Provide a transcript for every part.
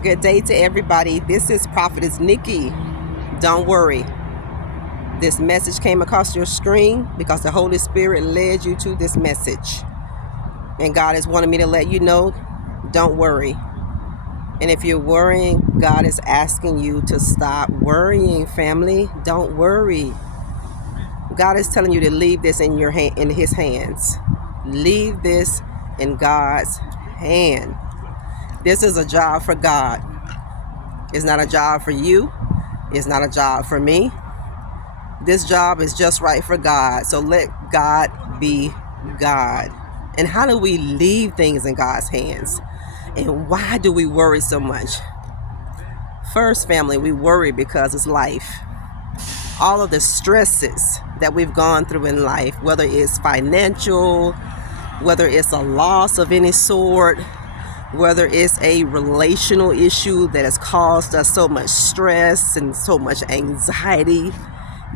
Good day to everybody. This is Prophetess Nikki. Don't worry. This message came across your screen because the Holy Spirit led you to this message. And God is wanting me to let you know, don't worry. And if you're worrying, God is asking you to stop worrying, family. Don't worry. God is telling you to leave this in His hands. Leave this in God's hand. This is a job for God. It's not a job for you. It's not a job for me. This job is just right for God. So let God be God. And how do we leave things in God's hands? And why do we worry so much? First, family, we worry because it's life. All of the stresses that we've gone through in life, whether it's financial, whether it's a loss of any sort, whether it's a relational issue that has caused us so much stress and so much anxiety,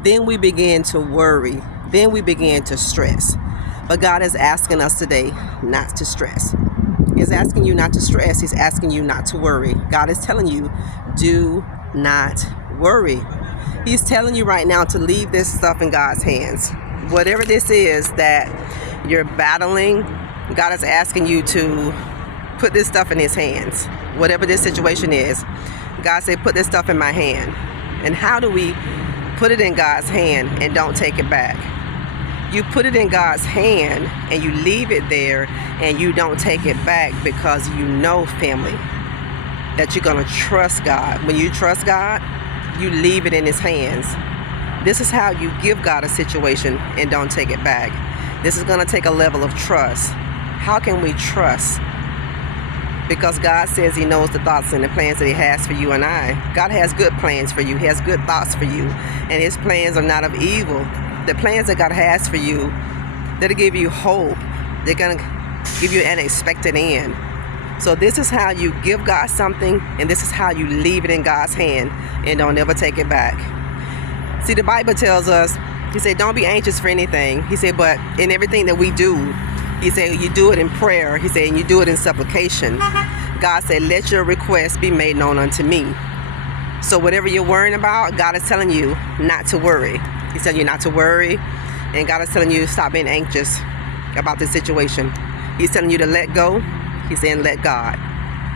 then we begin to worry. Then we begin to stress. But God is asking us today not to stress. He's asking you not to stress. He's asking you not to worry. God is telling you, do not worry. He's telling you right now to leave this stuff in God's hands. Whatever this is that you're battling, God is asking you to put this stuff in His hands. Whatever this situation is, God said, put this stuff in my hand. And how do we put it in God's hand and don't take it back? You put it in God's hand and you leave it there and you don't take it back because you know, family, that you're going to trust God. When you trust God, you leave it in His hands. This is how you give God a situation and don't take it back. This is going to take a level of trust. How can we trust? Because God says He knows the thoughts and the plans that He has for you and I. God has good plans for you. He has good thoughts for you. And His plans are not of evil. The plans that God has for you, that'll give you hope. They're going to give you an expected end. So this is how you give God something, and this is how you leave it in God's hand and don't ever take it back. See, the Bible tells us, He said, don't be anxious for anything. He said, but in everything that we do, He said, you do it in prayer. He said, and you do it in supplication. God said, let your requests be made known unto me. So whatever you're worrying about, God is telling you not to worry. He's telling you not to worry. And God is telling you to stop being anxious about this situation. He's telling you to let go. He's saying, let God.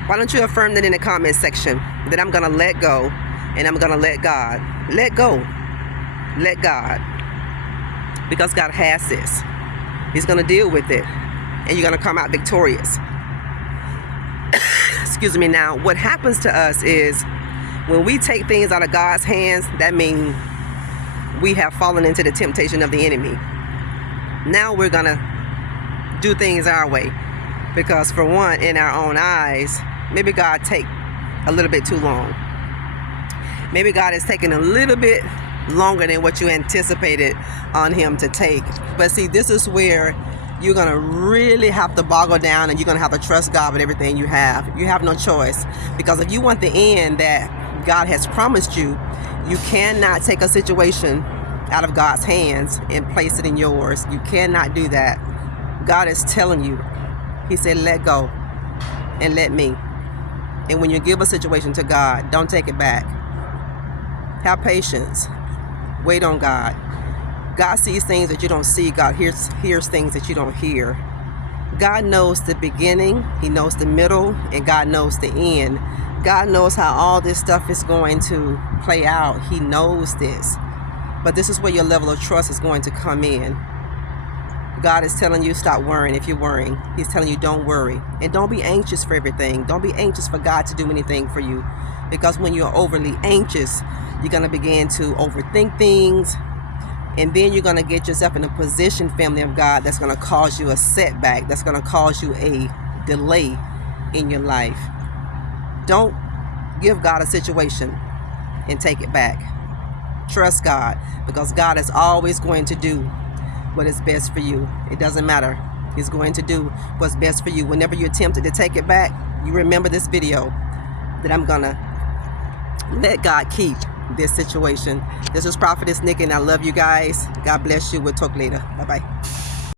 Why don't you affirm that in the comment section, that I'm going to let go and I'm going to let God. Let go. Let God. Because God has this. He's going to deal with it. And you're going to come out victorious. Excuse me. Now, what happens to us is when we take things out of God's hands, that means we have fallen into the temptation of the enemy. Now we're going to do things our way. Because for one, in our own eyes, maybe God take a little bit too long. Maybe God is taking a little bit longer than what you anticipated on Him to take. But see, this is where you're going to really have to boggle down and you're going to have to trust God with everything you have. You have no choice. Because if you want the end that God has promised you, you cannot take a situation out of God's hands and place it in yours. You cannot do that. God is telling you. He said, let go and let me. And when you give a situation to God, don't take it back. Have patience. Wait on God. God sees things that you don't see. God hears things that you don't hear. God knows the beginning. He knows the middle. And God knows the end. God knows how all this stuff is going to play out. He knows this. But this is where your level of trust is going to come in. God is telling you stop worrying if you're worrying. He's telling you don't worry. And don't be anxious for everything. Don't be anxious for God to do anything for you. Because when you're overly anxious, you're going to begin to overthink things. And then you're going to get yourself in a position, family of God, that's going to cause you a setback. That's going to cause you a delay in your life. Don't give God a situation and take it back. Trust God. Because God is always going to do what is best for you. It doesn't matter. He's going to do what's best for you. Whenever you're tempted to take it back, you remember this video that I'm going to let God keep this situation. This is Prophetess Nikki, and I love you guys. God bless you. We'll talk later. Bye-bye.